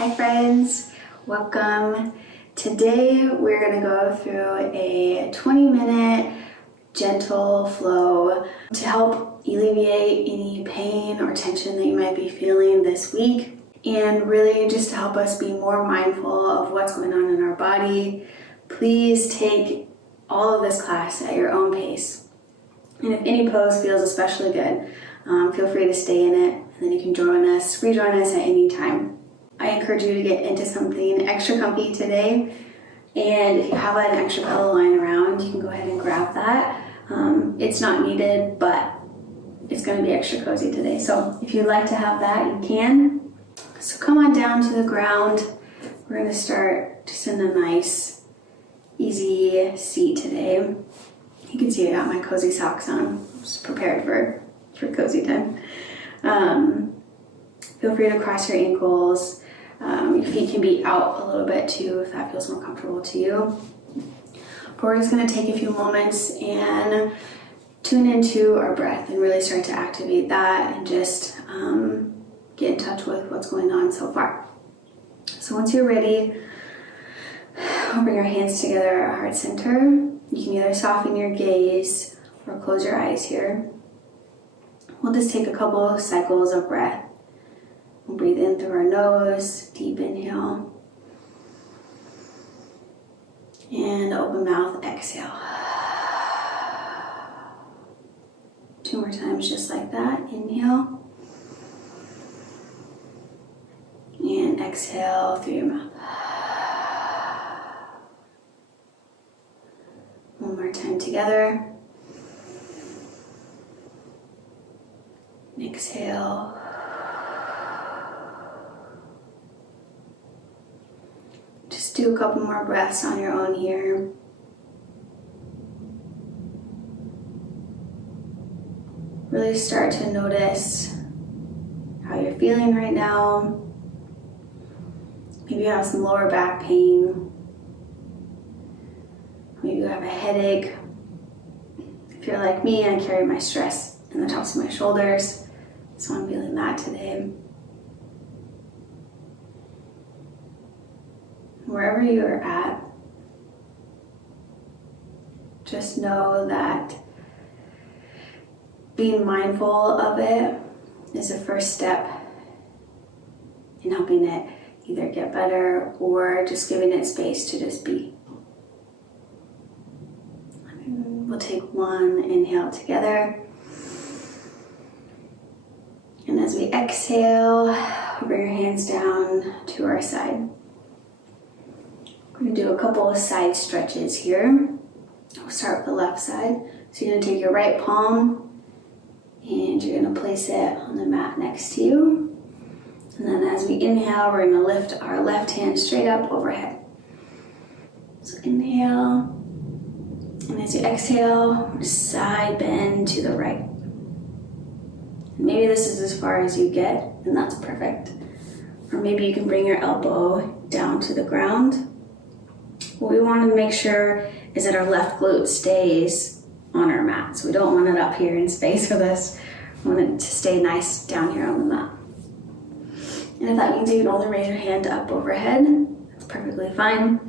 Hi friends, welcome. Today we're going to go through a 20-minute gentle flow to help alleviate any pain or tension that you might be feeling this week, and really just to help us be more mindful of what's going on in our body. Please take all of this class at your own pace, and if any pose feels especially good, feel free to stay in it, and then you can rejoin us at any time. I encourage you to get into something extra comfy today, and if you have an extra pillow lying around, you can go ahead and grab that. It's not needed, but it's going to be extra cozy today, so if you'd like to have that, you can. So come on down to the ground. We're going to start just in a nice, easy seat today. You can see I got my cozy socks on. I'm just prepared for cozy time. Feel free to cross your ankles. Your feet can be out a little bit too if that feels more comfortable to you. But we're just going to take a few moments and tune into our breath and really start to activate that and just get in touch with what's going on so far. So once you're ready, open your hands together at heart center. You can either soften your gaze or close your eyes here. We'll just take a couple of cycles of breath. We'll breathe in through our nose, deep inhale, and open mouth, exhale. 2 more times just like that. Inhale, and exhale through your mouth. 1 more time together. Exhale. Just do a couple more breaths on your own here. Really start to notice how you're feeling right now. Maybe you have some lower back pain. Maybe you have a headache. If you're like me, I carry my stress in the tops of my shoulders, so I'm feeling that today. Wherever you're at, just know that being mindful of it is the first step in helping it either get better or just giving it space to just be. We'll take 1 inhale together. And as we exhale, we'll bring our hands down to our side. We're going to do a couple of side stretches here. We'll start with the left side. So you're going to take your right palm and you're going to place it on the mat next to you. And then as we inhale, we're going to lift our left hand straight up overhead. So inhale. And as you exhale, side bend to the right. Maybe this is as far as you get, and that's perfect. Or maybe you can bring your elbow down to the ground. What we want to make sure is that our left glute stays on our mat. So we don't want it up here in space with us. We want it to stay nice down here on the mat. And if that means you can only raise your hand up overhead, that's perfectly fine.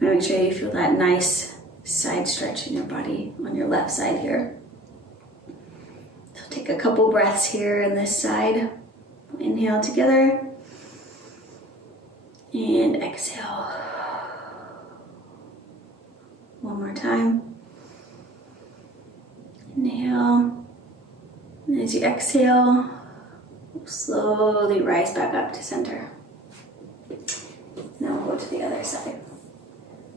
Make sure you feel that nice side stretch in your body on your left side here. So take a couple breaths here in this side. Inhale together and exhale. 1 more time. Inhale. And as you exhale, slowly rise back up to center. Now we'll go to the other side.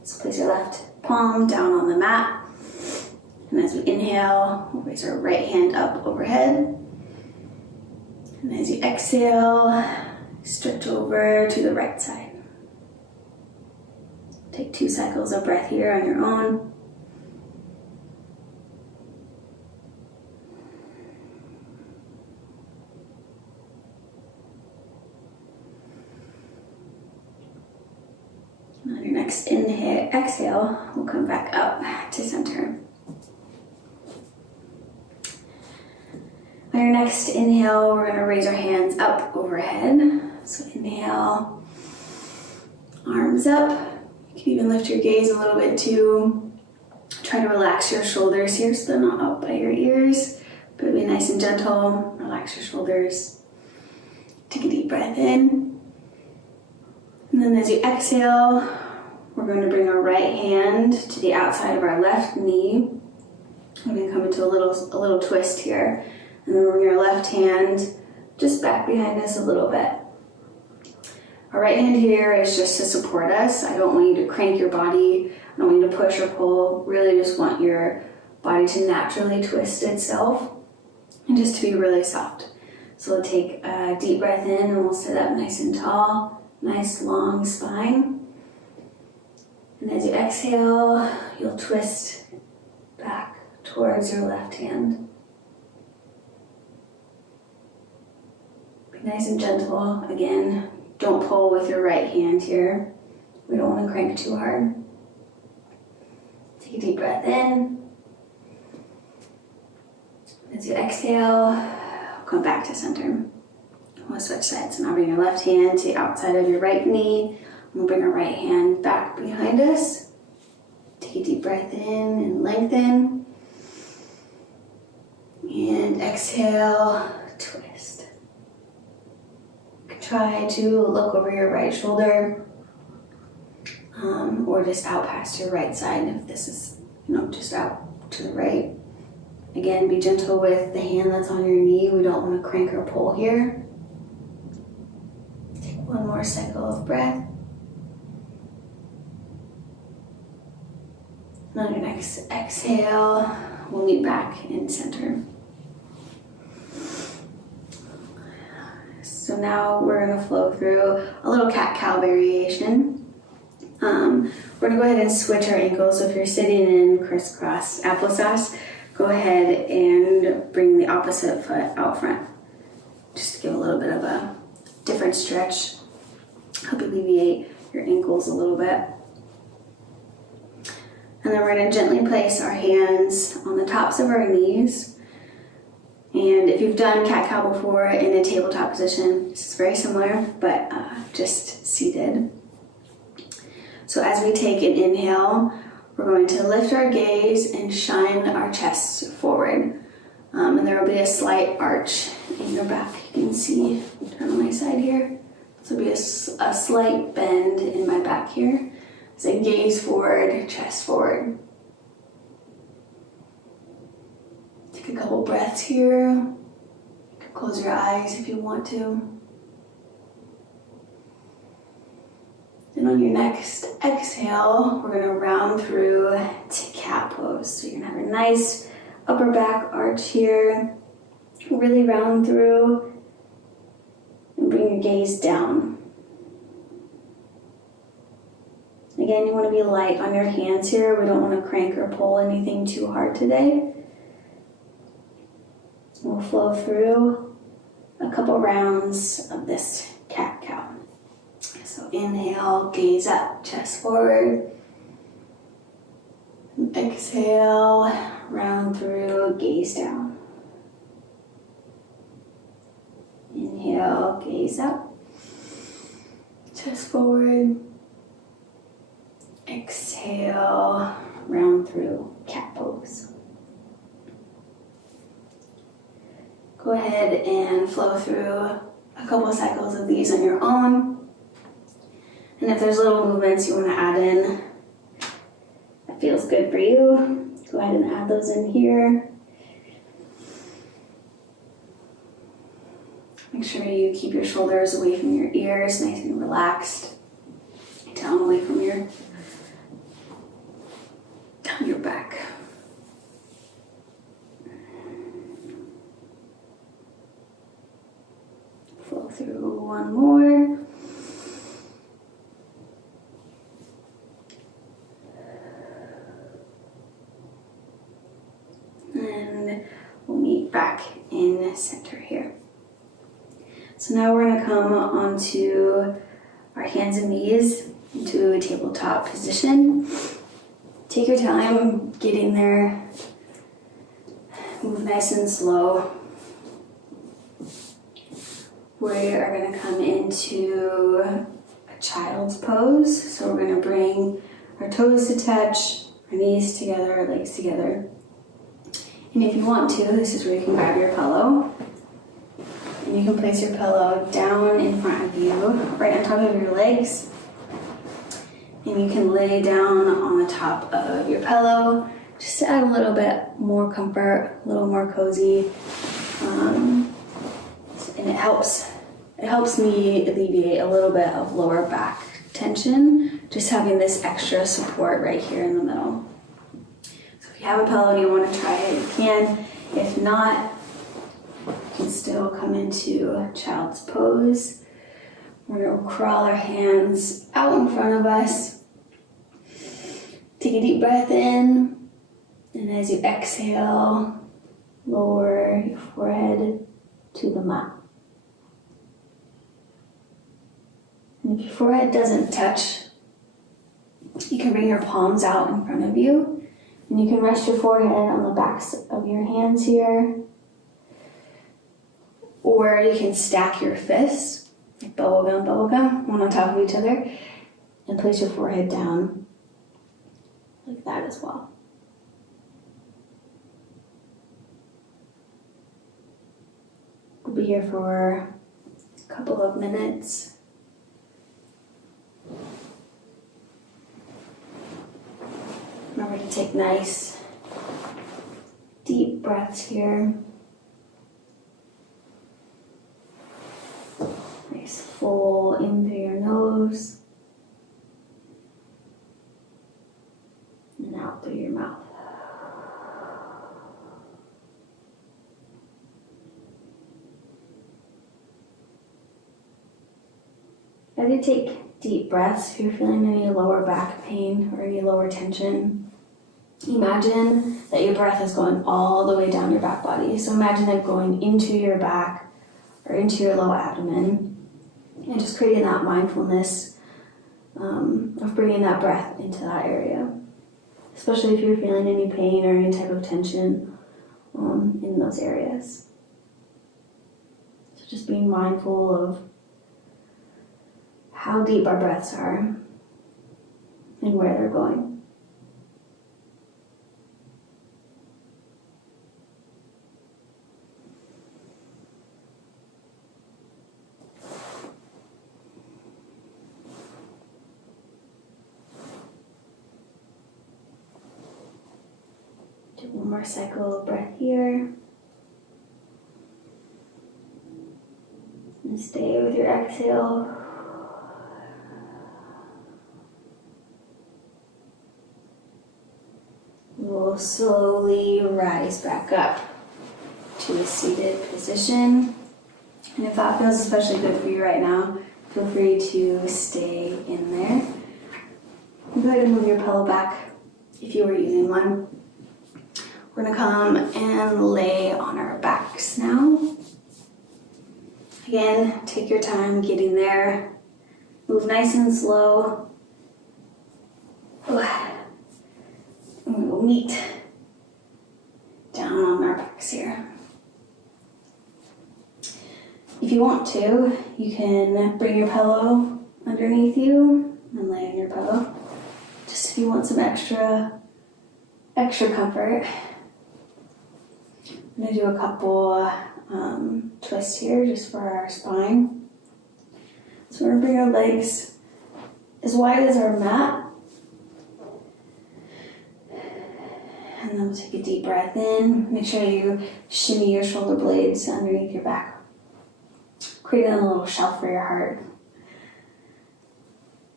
So place your left palm down on the mat. And as we inhale, we'll raise our right hand up overhead. And as you exhale, stretch over to the right side. Take 2 cycles of breath here on your own. And on your next exhale, we'll come back up to center. On your next inhale, we're going to raise our hands up overhead. So inhale, Arms up. You can even lift your gaze a little bit too. Try to relax your shoulders here so they're not up by your ears, but be nice and gentle. Relax your shoulders. Take a deep breath in. And then as you exhale, we're going to bring our right hand to the outside of our left knee. We're going to come into a little twist here. And then we'll bring our left hand just back behind us a little bit. Our right hand here is just to support us. I don't want you to crank your body. I don't want you to push or pull. Really just want your body to naturally twist itself and just to be really soft. So we'll take a deep breath in and we'll sit up nice and tall, nice long spine. And as you exhale, you'll twist back towards your left hand. Be nice and gentle. Again, don't pull with your right hand here. We don't want to crank too hard. Take a deep breath in. As you exhale, come back to center. We'll switch sides. Now bring your left hand to the outside of your right knee. We'll bring our right hand back behind us. Take a deep breath in and lengthen. And exhale, twist. You can try to look over your right shoulder or just out past your right side if this is, just out to the right. Again, be gentle with the hand that's on your knee. We don't want to crank or pull here. Take one more cycle of breath. And on your next exhale, we'll meet back in center. So now we're going to flow through a little cat-cow variation. We're going to go ahead and switch our ankles. So if you're sitting in crisscross applesauce, go ahead and bring the opposite foot out front. Just to give a little bit of a different stretch. Help alleviate your ankles a little bit. And then we're going to gently place our hands on the tops of our knees. And if you've done cat-cow before in a tabletop position, this is very similar, but just seated. So as we take an inhale, we're going to lift our gaze and shine our chest forward. And there will be a slight arch in your back. You can see, turn on my side here. So there'll be a slight bend in my back here. As I gaze forward, chest forward. Take a couple breaths here. You can close your eyes if you want to. And on your next exhale, we're going to round through to cat pose. So you're going to have a nice upper back arch here. Really round through and bring your gaze down. Again, you want to be light on your hands here. We don't want to crank or pull anything too hard today. We'll flow through a couple rounds of this cat-cow. So inhale, gaze up, chest forward. Exhale, round through, gaze down. Inhale, gaze up, chest forward. Exhale, round through, cat pose. Go ahead and flow through a couple cycles of these on your own. And if there's little movements you want to add in, that feels good for you, go ahead and add those in here. Make sure you keep your shoulders away from your ears, nice and relaxed. Down away from your back. Flow through one more. And we'll meet back in center here. So now we're going to come onto our hands and knees into a tabletop position. Take your time getting there. Move nice and slow. We are going to come into a child's pose. So we're going to bring our toes to touch, our knees together, our legs together. And if you want to, this is where you can grab your pillow. And you can place your pillow down in front of you, right on top of your legs. And you can lay down on the top of your pillow just to add a little bit more comfort, a little more cozy. And it helps me alleviate a little bit of lower back tension, just having this extra support right here in the middle. So if you have a pillow and you want to try it, you can. If not, you can still come into child's pose. We're going to crawl our hands out in front of us. Take a deep breath in, and as you exhale, lower your forehead to the mat. And if your forehead doesn't touch, you can bring your palms out in front of you, and you can rest your forehead on the backs of your hands here, or you can stack your fists, like bubblegum, one on top of each other, and place your forehead down like that as well. We'll be here for a couple of minutes. Remember to take nice, deep breaths here. Nice full in through your nose and out through your mouth. As you take deep breaths, if you're feeling any lower back pain or any lower tension, imagine that your breath is going all the way down your back body. So imagine it going into your back or into your low abdomen, and just creating that mindfulness of bringing that breath into that area, especially if you're feeling any pain or any type of tension in those areas. So just being mindful of how deep our breaths are and where they're going. Do one more cycle of breath here. And stay with your exhale. We'll slowly rise back up to a seated position. And if that feels especially good for you right now, feel free to stay in there. Go ahead and move your pillow back if you were using one. We're going to come and lay on our backs now. Again, take your time getting there. Move nice and slow. And we will meet down on our backs here. If you want to, you can bring your pillow underneath you and lay on your pillow. Just if you want some extra comfort. I'm going to do a couple twists here just for our spine. So we're going to bring our legs as wide as our mat. And then we'll take a deep breath in. Make sure you shimmy your shoulder blades underneath your back, creating a little shelf for your heart.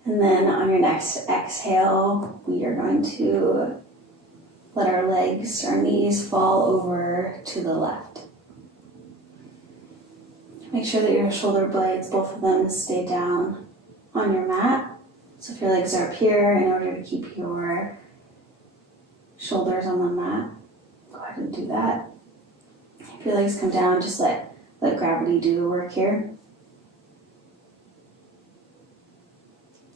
And then on your next exhale, we are going to let our legs, our knees fall over to the left. Make sure that your shoulder blades, both of them, stay down on your mat. So if your legs are up here, in order to keep your shoulders on the mat, go ahead and do that. If your legs come down, just let gravity do the work here.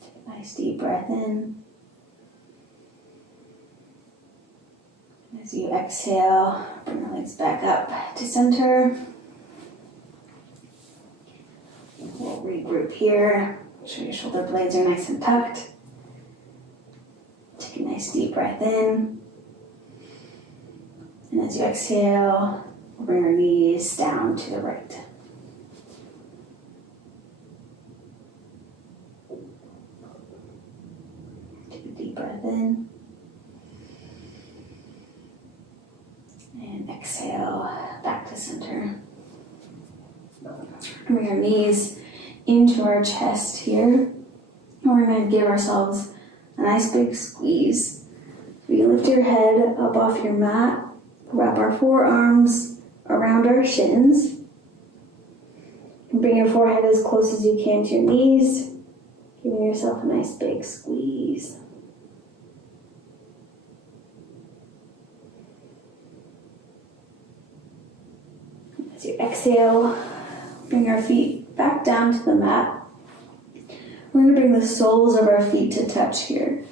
Take a nice deep breath in. As you exhale, bring your legs back up to center. We'll regroup here. Make sure your shoulder blades are nice and tucked. Take a nice deep breath in. And as you exhale, bring your knees down to the right. Take a deep breath in. And exhale, back to center. Bring your knees into our chest here. And we're going to give ourselves a nice big squeeze. So you lift your head up off your mat, wrap our forearms around our shins, and bring your forehead as close as you can to your knees, giving yourself a nice big squeeze. As you exhale, bring our feet back down to the mat. We're going to bring the soles of our feet to touch here.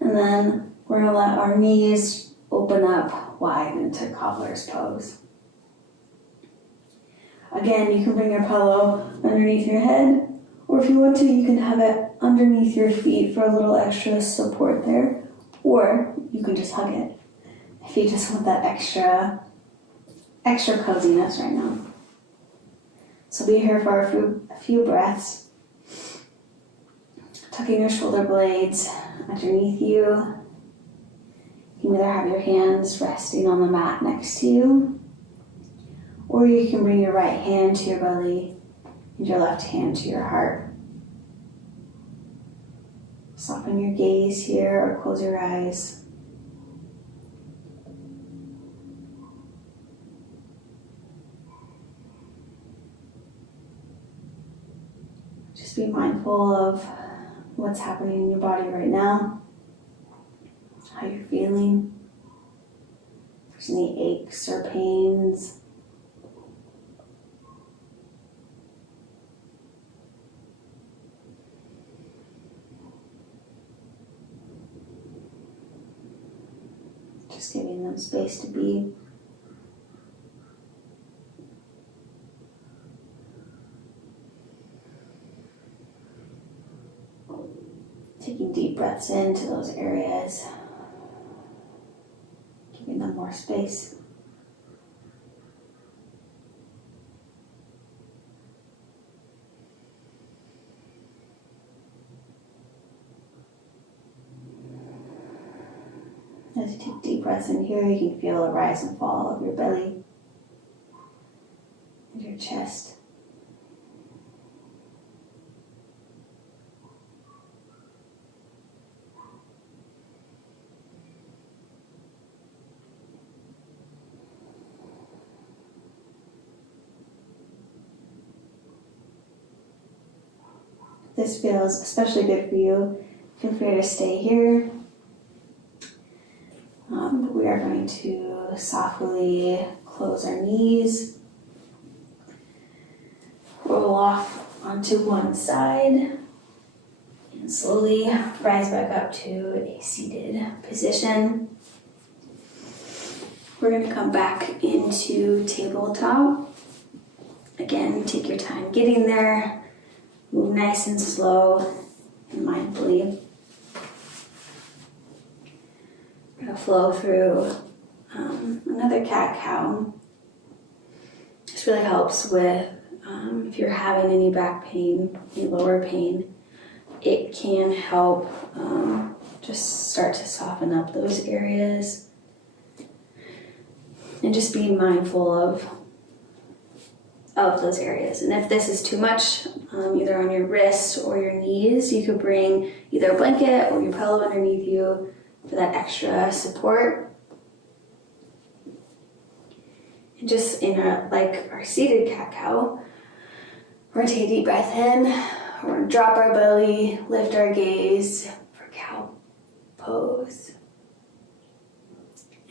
And then we're going to let our knees open up wide into cobbler's pose. Again, you can bring your pillow underneath your head, or if you want to, you can have it underneath your feet for a little extra support there, or you can just hug it if you just want that extra coziness right now. So be here for a few breaths, tucking your shoulder blades underneath you. You can either have your hands resting on the mat next to you, or you can bring your right hand to your belly and your left hand to your heart. Soften your gaze here or close your eyes. Just be mindful of what's happening in your body right now, how you're feeling. If there's any aches or pains. Just giving them space to be. Taking deep breaths into those areas, giving them more space. As you take deep breaths in here, you can feel the rise and fall of your belly and your chest. If this feels especially good for you, feel free to stay here. We are going to softly close our knees, roll off onto one side, and slowly rise back up to a seated position. We're going to come back into tabletop. Again, take your time getting there. Move nice and slow and mindfully. We're going to flow through another cat-cow. This really helps with if you're having any back pain, any lower pain. It can help just start to soften up those areas. And just being mindful of those areas. And if this is too much, either on your wrists or your knees, you could bring either a blanket or your pillow underneath you for that extra support. And just in our seated cat-cow, we're gonna take a deep breath in, we're gonna drop our belly, lift our gaze for cow pose.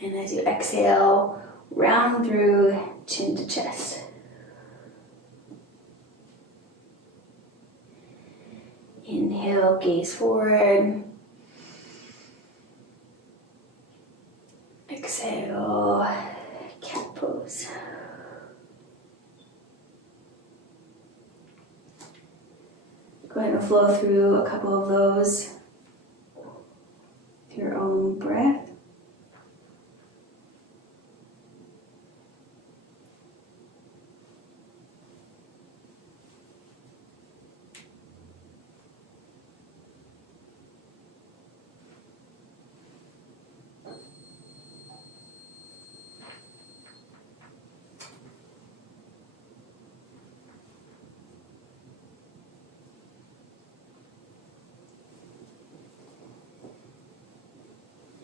And as you exhale, round through chin to chest. Inhale, gaze forward. Exhale, cat pose. Go ahead and flow through a couple of those with your own breath.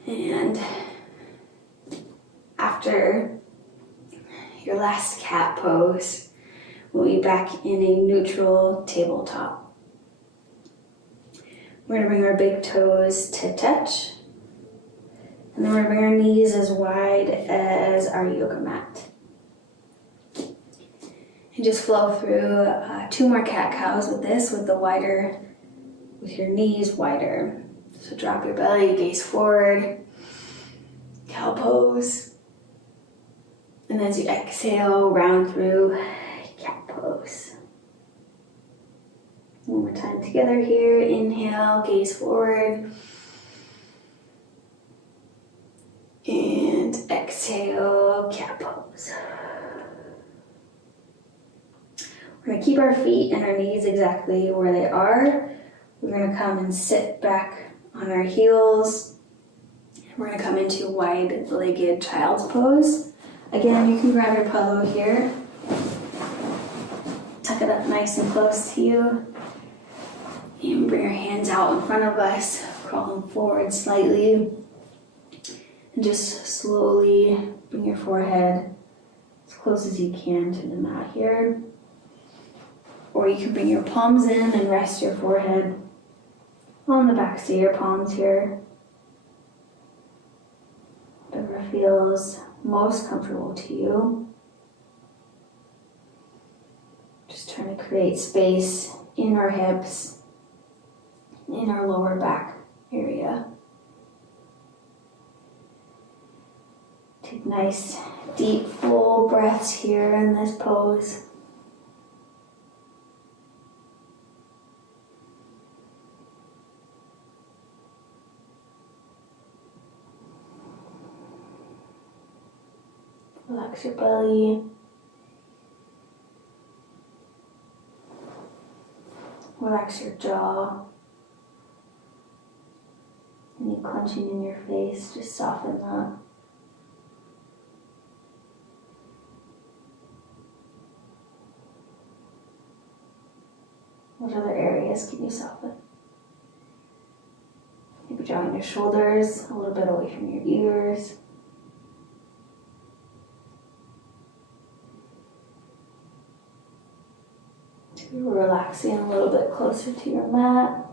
And after your last cat pose, we'll be back in a neutral tabletop. We're gonna bring our big toes to touch, and then we're gonna bring our knees as wide as our yoga mat. And just flow through 2 more cat-cows with this, with your knees wider. So drop your belly, gaze forward, cow pose. And as you exhale, round through cat pose. One more time together here. Inhale, gaze forward. And exhale, cat pose. We're going to keep our feet and our knees exactly where they are. We're going to come and sit back on our heels. We're going to come into wide-legged child's pose. Again, you can grab your pillow here. Tuck it up nice and close to you. And bring your hands out in front of us, crawling forward slightly. And just slowly bring your forehead as close as you can to the mat here. Or you can bring your palms in and rest your forehead on the backs of your palms here. Whatever feels most comfortable to you. Just trying to create space in our hips, in our lower back area. Take nice, deep, full breaths here in this pose. Relax your belly. Relax your jaw. Any clenching in your face, just soften that. What other areas can you soften? Maybe drawing your shoulders a little bit away from your ears. Relaxing a little bit closer to your mat.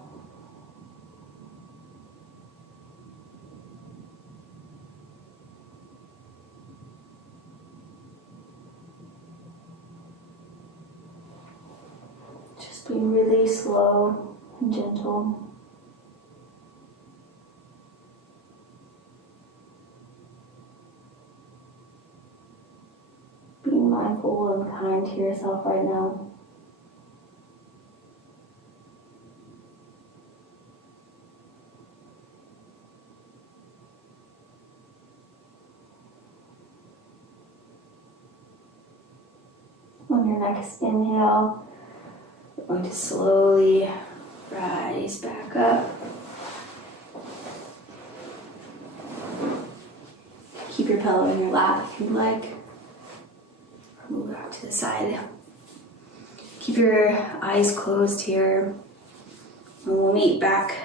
Just being really slow and gentle. Being mindful and kind to yourself right now. On your next inhale, you're going to slowly rise back up. Keep your pillow in your lap if you'd like. Or move back to the side. Keep your eyes closed here. And we'll meet back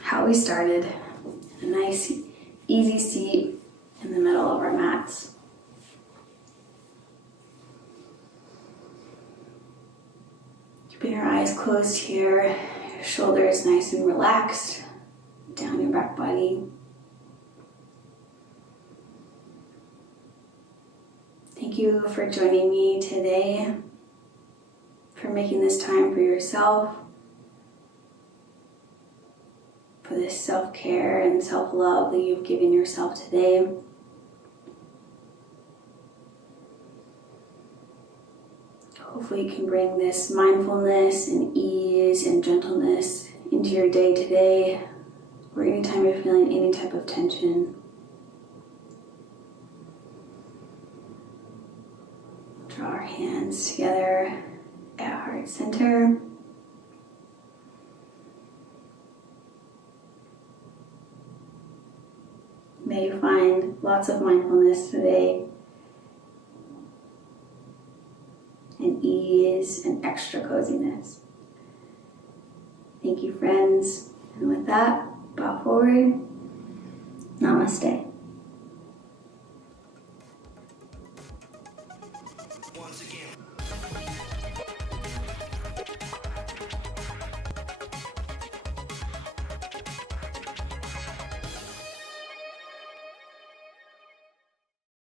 how we started. A nice, easy seat in the middle of our mats. Keeping your eyes closed here, your shoulders nice and relaxed, down your back body. Thank you for joining me today, for making this time for yourself, for this self-care and self-love that you've given yourself today. Hopefully you can bring this mindfulness and ease and gentleness into your day today, or anytime you're feeling any type of tension. Draw our hands together at heart center. May you find lots of mindfulness today, and ease and extra coziness. Thank you, friends. And with that, bow forward. Namaste.